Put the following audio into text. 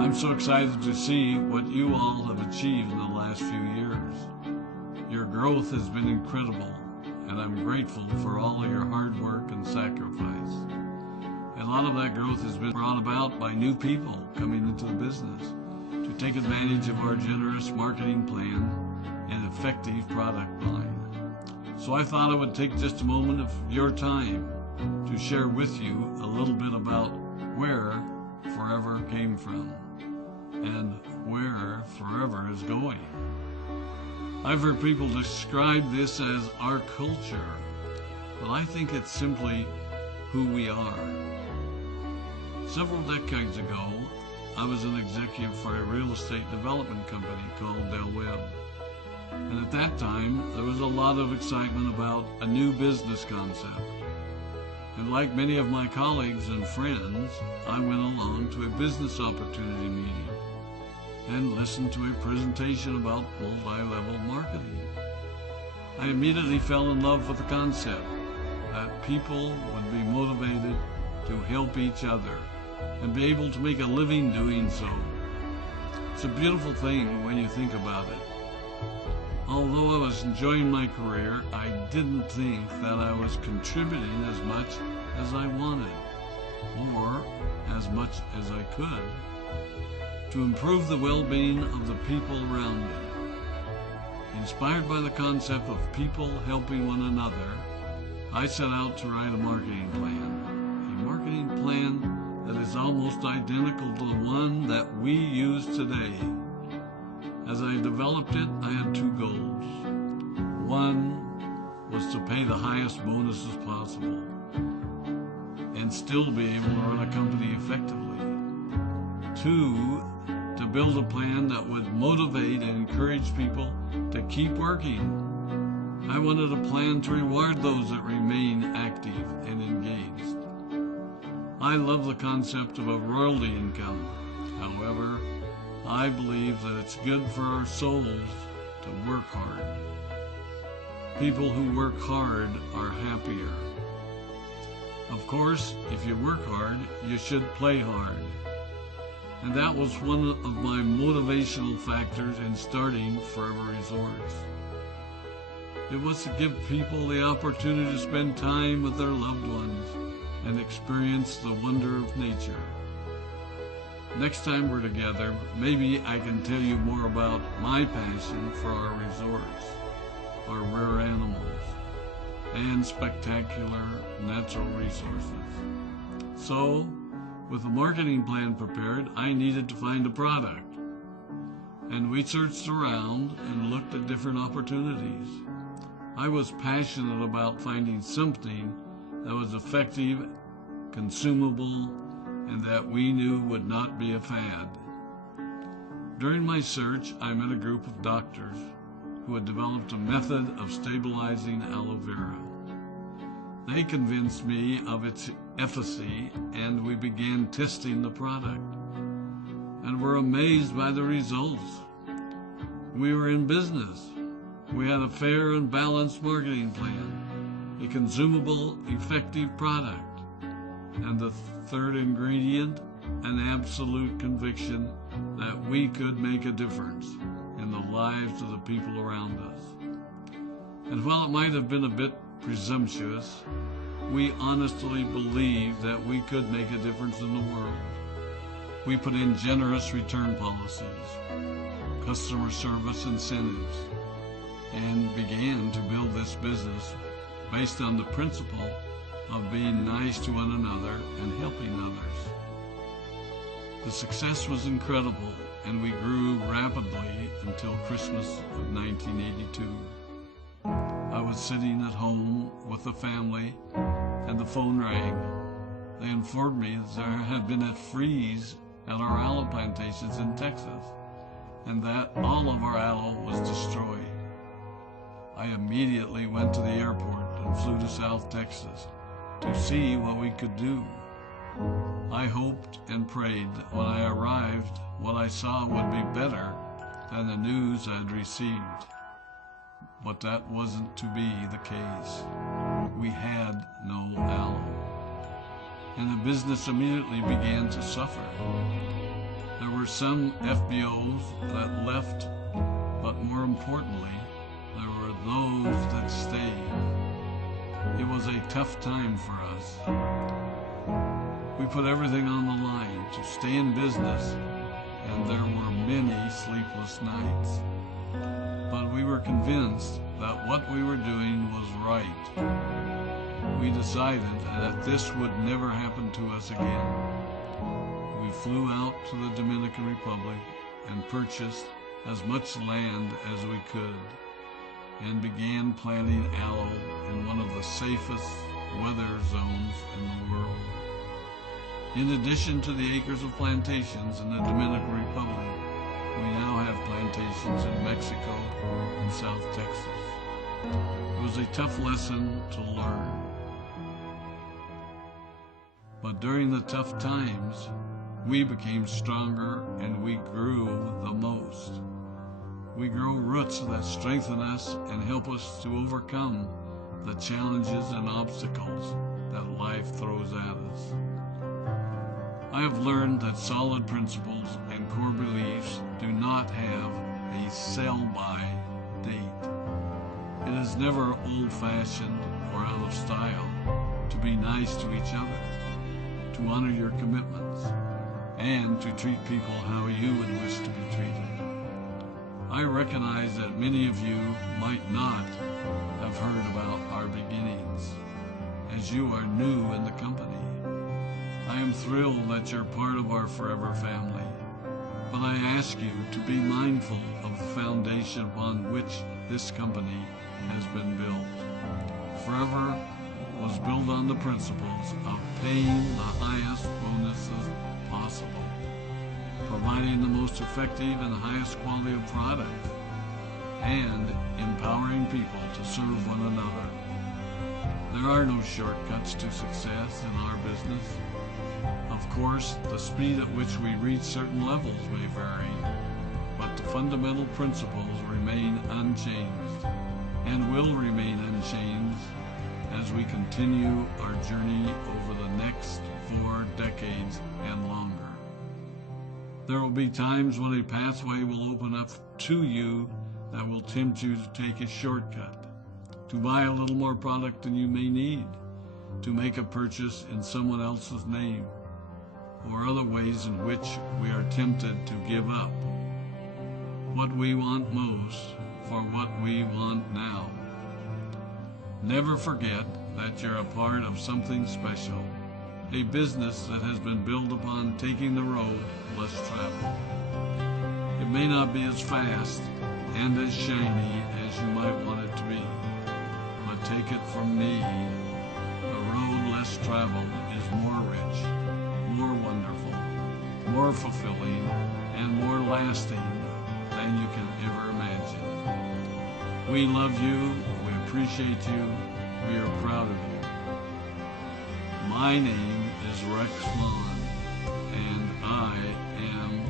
I'm so excited to see what you all have achieved in the last few years. Your growth has been incredible, and I'm grateful for all of your hard work and sacrifice. A lot of that growth has been brought about by new people coming into the business to take advantage of our generous marketing plan and effective product line. So I thought I would take just a moment of your time to share with you a little bit about where forever came from and where forever is going. I've heard people describe this as our culture, but I think it's simply who we are. Several decades ago, I was an executive for a real estate development company called Del Webb. And at that time, there was a lot of excitement about a new business concept. And like many of my colleagues and friends, I went along to a business opportunity meeting and listened to a presentation about multi-level marketing. I immediately fell in love with the concept that people would be motivated to help each other and be able to make a living doing so. It's a beautiful thing when you think about it. Although I was enjoying my career, I didn't think that I was contributing as much as I wanted, or as much as I could, to improve the well-being of the people around me. Inspired by the concept of people helping one another, I set out to write a marketing plan that is almost identical to the one that we use today. As I developed it, I had two goals. One was to pay the highest bonuses possible and still be able to run a company effectively. Two, to build a plan that would motivate and encourage people to keep working. I wanted a plan to reward those that remain active and engaged. I love the concept of a royalty income. However, I believe that it's good for our souls to work hard. People who work hard are happier. Of course, if you work hard, you should play hard. And that was one of my motivational factors in starting Forever Resorts. It was to give people the opportunity to spend time with their loved ones and experience the wonder of nature. Next time we're together, maybe I can tell you more about my passion for our resorts, our rare animals, and spectacular natural resources. So, with a marketing plan prepared, I needed to find a product. And we searched around and looked at different opportunities. I was passionate about finding something that was effective, consumable, and that we knew would not be a fad. During my search, I met a group of doctors who had developed a method of stabilizing aloe vera. They convinced me of its efficacy, and we began testing the product, and were amazed by the results. We were in business. We had a fair and balanced marketing plan, a consumable, effective product, and the third ingredient, an absolute conviction that we could make a difference in the lives of the people around us. And while it might have been a bit presumptuous, we honestly believed that we could make a difference in the world. We put in generous return policies, customer service incentives, and began to build this business based on the principle of being nice to one another and helping others. The success was incredible, and we grew rapidly until Christmas of 1982. I was sitting at home with the family, and the phone rang. They informed me that there had been a freeze at our aloe plantations in Texas, and that all of our aloe was destroyed. I immediately went to the airport and flew to South Texas to see what we could do. I hoped and prayed that when I arrived, what I saw would be better than the news I'd received. But that wasn't to be the case. We had no aloe, and the business immediately began to suffer. There were some FBOs that left, but more importantly, there were those that stayed. It was a tough time for us. We put everything on the line to stay in business, and there were many sleepless nights. But we were convinced that what we were doing was right. We decided that this would never happen to us again. We flew out to the Dominican Republic and purchased as much land as we could and began planting aloe in one of the safest weather zones in the world. In addition to the acres of plantations in the Dominican Republic, we now have plantations in Mexico and South Texas. It was a tough lesson to learn. But during the tough times, we became stronger and we grew the most. We grow roots that strengthen us and help us to overcome the challenges and obstacles that life throws at us. I have learned that solid principles and core beliefs do not have a sell-by date. It is never old-fashioned or out of style to be nice to each other, to honor your commitments, and to treat people how you would wish to be treated. I recognize that many of you might not have heard about our beginnings, as you are new in the company. I am thrilled that you're part of our forever family, but I ask you to be mindful of the foundation upon which this company has been built. Forever was built on the principles of paying the highest bonuses possible, providing the most effective and highest quality of product, and empowering people to serve one another. There are no shortcuts to success in our business. Of course, the speed at which we reach certain levels may vary, but the fundamental principles remain unchanged and will remain unchanged as we continue our journey over the next 4 decades and longer. There will be times when a pathway will open up to you that will tempt you to take a shortcut, to buy a little more product than you may need, to make a purchase in someone else's name, or other ways in which we are tempted to give up what we want most for what we want now. Never forget that you're a part of something special, a business that has been built upon taking the road less traveled. It may not be as fast and as shiny as you might want it to be, but take it from me, the road less traveled is more rich, more wonderful, more fulfilling, and more lasting than you can ever imagine. We love you, we appreciate you, we are proud of you. My name is Rex Maughan, and I am